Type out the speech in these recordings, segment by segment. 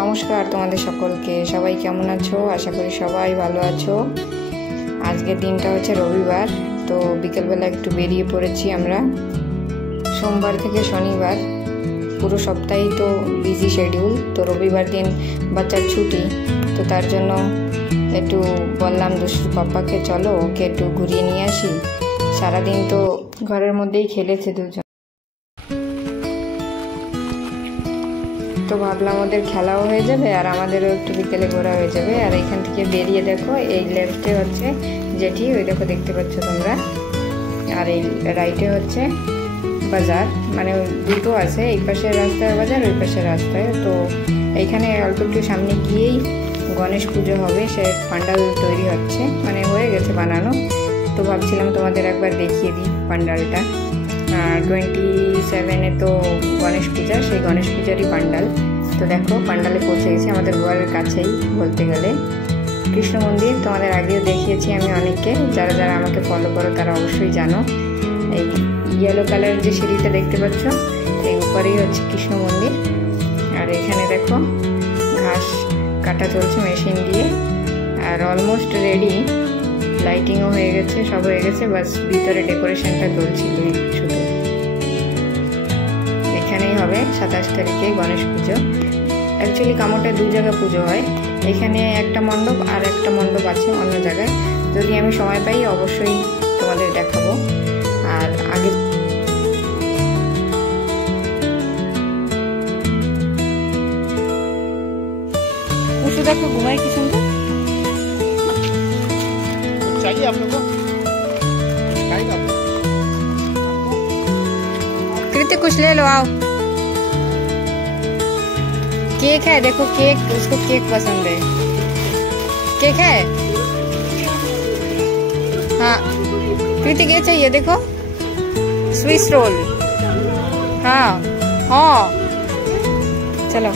নমস্কার তোমাদের সকলকে। সবাই কেমন আছো? আশা করি সবাই ভালো আছো। আজকের দিনটা হচ্ছে রবিবার, তো বিকেলবেলা একটু বেরিয়ে পড়েছি আমরা। সোমবার থেকে শনিবার পুরো সপ্তাহেই তো বিজি শিডিউল, তো রবিবার দিন বাচ্চার ছুটি, তো তার জন্য একটু বললাম দুষ্টুর পাপ্পাকে চলো ওকে একটু ঘুরিয়ে নিয়ে আসি। সারাদিন তো ঘরের মধ্যেই খেলেছে দুজন, তো ভাবলাম ওদের খেলাও হয়ে যাবে আর আমাদেরও একটু বিকেলে ঘোরা হয়ে যাবে। আর এখান থেকে বেরিয়ে দেখো এই লেফটে হচ্ছে জেঠি, ওই দেখো দেখতে পাচ্ছ তোমরা, আর এই রাইটে হচ্ছে বাজার, মানে দুটো আছে, এই পাশের রাস্তায় বাজার, ওই পাশের রাস্তায়। তো এইখানে অল্প একটু সামনে গিয়েই গণেশ পুজো হবে, সে পান্ডাল তৈরি হচ্ছে, মানে হয়ে গেছে বানানো। তো ভাবছিলাম তোমাদের একবার দেখিয়ে দিই পান্ডালটা। 27-এ তো গণেশ পূজা, সেই গণেশ পূজারই পান্ডাল। তো দেখো পান্ডালে পৌঁছে গেছি, আমাদের ঘরের কাছেই বলতে গেলে কৃষ্ণ মন্দির। তোমাদের আগেও দেখিয়েছি আমি অনেককে, যারা যারা আমাকে ফলো করো তারা অবশ্যই জানো। এই ইয়েলো কালারের যে সিঁড়িটা দেখতে পাচ্ছ, এই উপরেই হচ্ছে কৃষ্ণ মন্দির। আর এখানে দেখো ঘাস কাটা চলছে মেশিন দিয়ে, আর অলমোস্ট রেডি, লাইটিংও হয়ে গেছে, সব হয়ে গেছে, বাস ভিতরে ডেকোরেশনটা চলছিল শুধু। এখানেই হবে 27 তারিখে গণেশ পুজো। অ্যাকচুয়ালি কামোটে দু জায়গায় পুজো হয়, এখানে একটা মণ্ডপ আর একটা মণ্ডপ আছে অন্য জায়গায়। যদি আমি সময় পাই অবশ্যই তোমাদের দেখাবো। আর আগে उसे देखो घुमाई की सुंदर चाहिए आप लोगों को, खाएगा कृतिक कुछ ले लो, आओ। केक है, देखो केक, उसको केक पसंद है। केक है, हाँ कृतिक ये चाहिए, देखो स्विस रोल, हाँ हाँ चलो।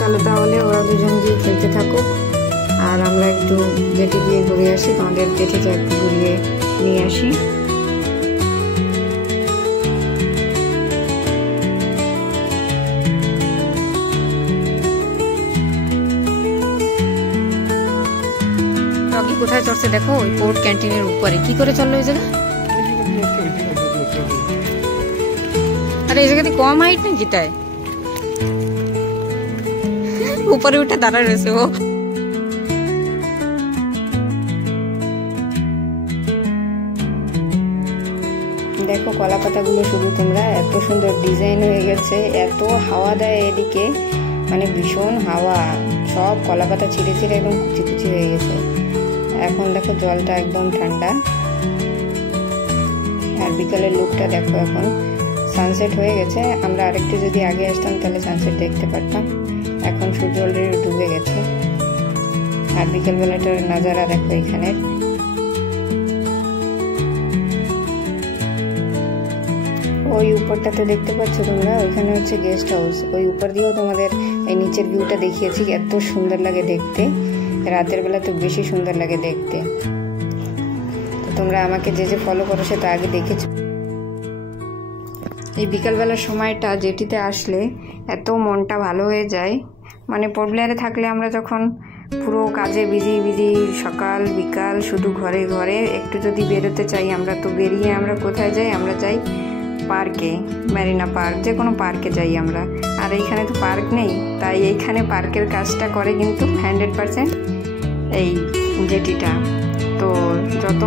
চলো তাহলে ওরা দুজন গিয়ে খেলতে থাকুক, আর আমরা একটু জেঠি গিয়ে ঘুরে আসি, তোমাদের জেঠিকে একটু ঘুরিয়ে নিয়ে আসি। কোথায় চড়ছে দেখো, ওই পোর্ট ক্যান্টিনের উপরে। কি করে চললো ওই জায়গা? আরে এই জায়গাতে কম হাইট নাকি, তাই উপরে উঠে দাঁড়ায় রয়েছে ও। দেখো কলা পাতাগুলো শুধু তোমরা, এত সুন্দর ডিজাইন হয়ে গেছে, এত হাওয়া দেয় এদিকে, মানে ভীষণ হাওয়া, সব কলা পাতা ছিঁড়ে ছিঁড়ে একদম কুচি কুচি হয়ে গেছে। এখন দেখো জলটা একদম ঠান্ডা, আর বিকালের লুকটা দেখো। এখন সানসেট হয়ে গেছে, আমরা আরেকটু যদি আগে আসতাম তাহলে সানসেট দেখতে পারতাম। এখন সূর্য অলরেডি ডুবে গেছে, আর বিকেলবেলাটার নাজারা দেখো এখানের। ওই উপরটাতে দেখতে পাচ্ছ তোমরা, ওইখানে হচ্ছে গেস্ট হাউস, ওই উপর দিয়েও তোমাদের এই নিচের ভিউটা দেখিয়েছি, এত সুন্দর লাগে দেখতে। রাতের বেলা তো বেশি সুন্দর লাগে দেখতে। তো তোমরা আমাকে যে যে ফলো করো সে তো আগে দেখেছো। এই বিকালবেলার সময়টা জেঠিতে আসলে এত মনটা ভালো হয়ে যায়, মানে পোর্টব্লেয়ারে থাকলে আমরা যখন পুরো কাজে বিজি বিজি, সকাল বিকাল শুধু ঘরে ঘরে, একটু যদি বেরোতে চাই আমরা তো বেরিয়ে আমরা কোথায় যাই? আমরা যাই পার্কে, মেরিনা পার্ক, যে কোনো পার্কে যাই আমরা। আর এইখানে তো পার্ক নেই, তাই এইখানে পার্কের কাজটা করে কিন্তু 100% এই জেঠিটা। তো যত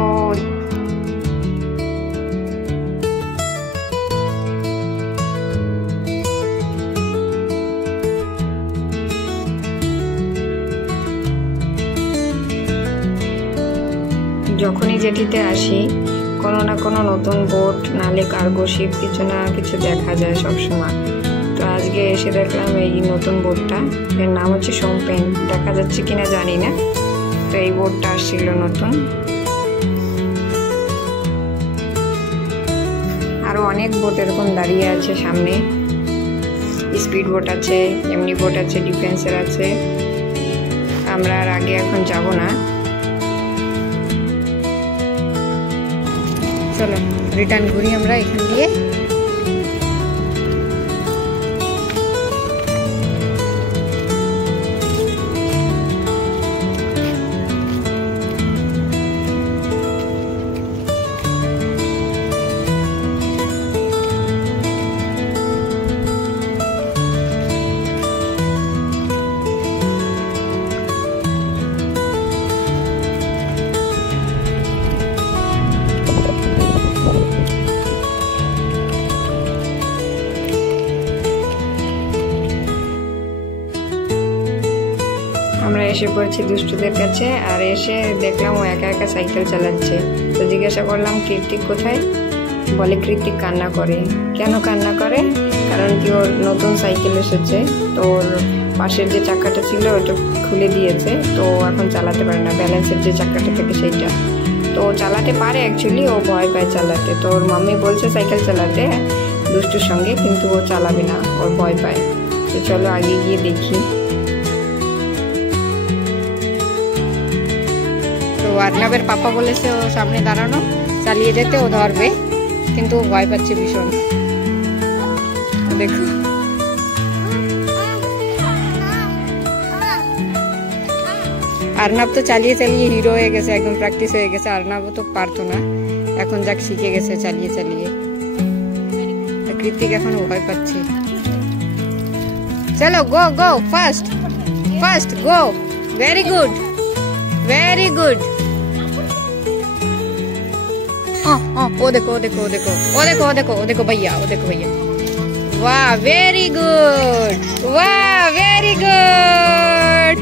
যখনই জেঠিতে আসি কোনো না কোনো নতুন বোট নালে কার্গো শিপ কিছু না কিছু দেখা যায় সবসময়। তো আজকে এসে দেখলাম এই নতুন বোটটা, এর নাম হচ্ছে সোমপেন, দেখা যাচ্ছে কিনা জানি না। তো এই বোটটা আসছিল নতুন, আরো অনেক বোট এরকম দাঁড়িয়ে আছে সামনে। স্পিড বোট আছে, এমনি বোট আছে, ডিফেন্সের আছে। আমরা আর আগে এখন যাব না, চলো রিটার্ন ঘুরি আমরা এখান দিয়ে। আমরা এসে পড়েছি দুষ্টুদের কাছে, আর এসে দেখলাম ও একা একা সাইকেল চালাচ্ছে। তো জিজ্ঞাসা করলাম কৃতিক কোথায়, বলে কৃতিক কান্না করে। কেন কান্না করে? কারণ কি ওর নতুন সাইকেল এসেছে, তো ওর পাশের যে চাকাটা ছিল ওটা খুলে দিয়েছে, তো এখন চালাতে পারে না, ব্যালেন্সের যে চাকাটা থাকে সেইটা। তো ও চালাতে পারে অ্যাকচুয়ালি, ও ভয় পায় চালাতে। তো ওর মাম্মি বলছে সাইকেল চালাতে দুষ্টুর সঙ্গে, কিন্তু ও চালাবে না, ওর ভয় পায়। তো চলো আগে গিয়ে দেখি। তো আর্নাবের পাপা বলেছে ও সামনে দাঁড়ানো, চালিয়ে যেতে, ও ধরবে, কিন্তু ও ভয় পাচ্ছে ভীষণ। দেখো আর্নাব তো চালিয়ে চালিয়ে হিরো হয়ে গেছে, একদম প্র্যাকটিস হয়ে গেছে। আর্নাবও তো পারতো না, এখন যাক শিখে গেছে চালিয়ে চালিয়ে। কৃতিক এখন ভয় পাচ্ছে। চলো গো গো, ফার্স্ট ফার্স্ট গো, ভেরি গুড वेरी गुड। ओ देखो ओ देखो ओ देखो ओ देखो ओ देखो ओ देखो भैया, ओ देखो भैया, वाह वेरी गुड, वाह वेरी गुड।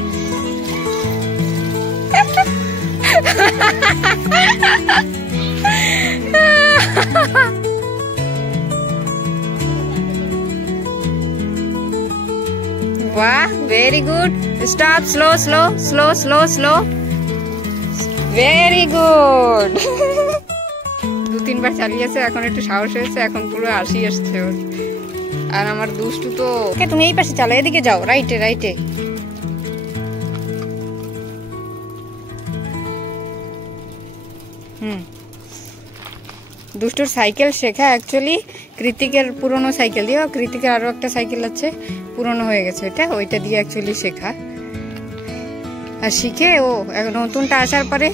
वाह very good. Stop, slow slow slow slow slow, very good. 2-3 বার চালিয়েছে, এখন একটু সাহস হয়েছে, এখন পুরো 80 আসছে ওর। আর আমার দুষ্টু তো, তুমি এই পাশে চালাও, এদিকে যাও, রাইটে রাইটে। দুষ্টুর সাইকেল শেখা অ্যাকচুয়ালি কৃতিকের পুরনো সাইকেল দিয়ে, কৃতিকের আরো একটা সাইকেল আছে পুরনো হয়ে গেছে, ওইটা দিয়ে অ্যাকচুয়ালি শেখা। আর শিখে ও নতুনটা আসার পরে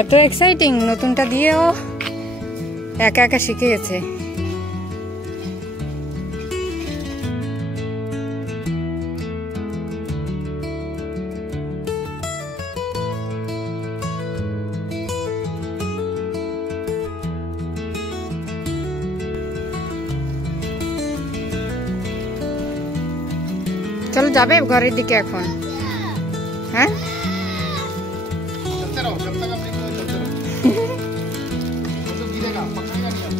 এত এক্সাইটিং, নতুনটা দিয়ে ও একা একা শিখে গেছে। চলো যাবে ঘরের দিকে এখন? হ্যাঁ चलते रहो जब तक आप नहीं चलते रहो, तो गिरेगा, पकड़ेगा नहीं आप।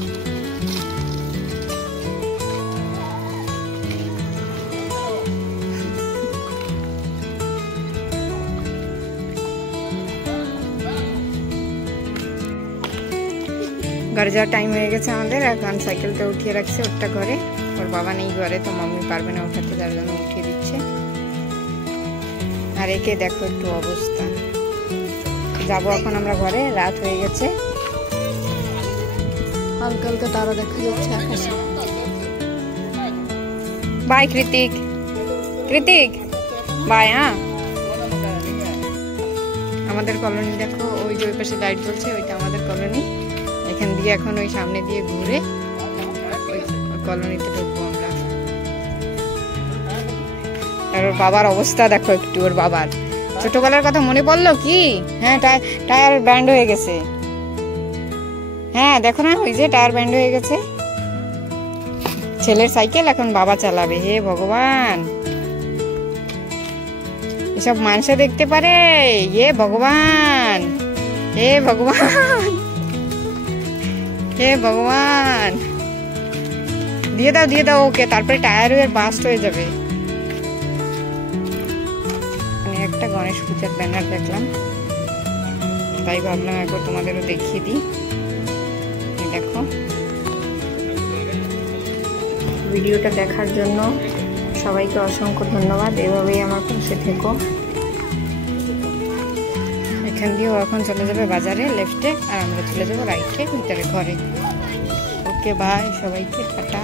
ঘরে যাওয়ার টাইম হয়ে গেছে আমাদের, এখন সাইকেলটা উঠিয়ে রাখছে ওরটা ঘরে। ওর বাবা নেই ঘরে, তো মাম্মি পারবে না উঠাতে, তার জন্য উঠিয়ে দিচ্ছে। আর একে দেখো একটু অবস্থা। যাবো এখন আমরা ঘরে, রাত হয়ে গেছে, হালকা হালকা তারা দেখা যাচ্ছে আকাশে। Bye Kritik, Kritik bye. হ্যাঁ আমাদের কলোনি দেখো, ওই যে ওই পাশে লাইট জ্বলছে, ওইটা আমাদের কলোনি। এখান দিয়ে এখন ওই সামনে দিয়ে ঘুরে ওই কলোনিতে ঢুকবো আমরা। আর ওর বাবার অবস্থা দেখো একটু, ওর বাবার ছোটবেলার কথা মনে পড়লো কি? হ্যাঁ টায়ার ব্যান্ড হয়ে গেছে। হ্যাঁ দেখো না, ওই যে টায়ার ব্যান্ড হয়ে গেছে। ছেলের সাইকেল এখন বাবা চালাবে। হে ভগবান, এসব মানুষে দেখতে পারে? হে ভগবান, হে ভগবান, হে ভগবান। দিয়ে দাও ওকে, তারপরে টায়ার হয়ে বাস্ট হয়ে যাবে। একটা গণেশ পূজার ব্যানার দেখলাম, তাই ভাবলাম একবার তোমাদেরও দেখিয়ে দিই। দেখো, ভিডিওটা দেখার জন্য সবাইকে অসংখ্য ধন্যবাদ, এভাবেই আমার পাশে থেকো। এখান দিয়েও এখন চলে যাবে বাজারে লেফটে, আর আমরা চলে যাবো রাইটে ভিতরে ঘরে। ওকে বাই সবাইকে, টাটা।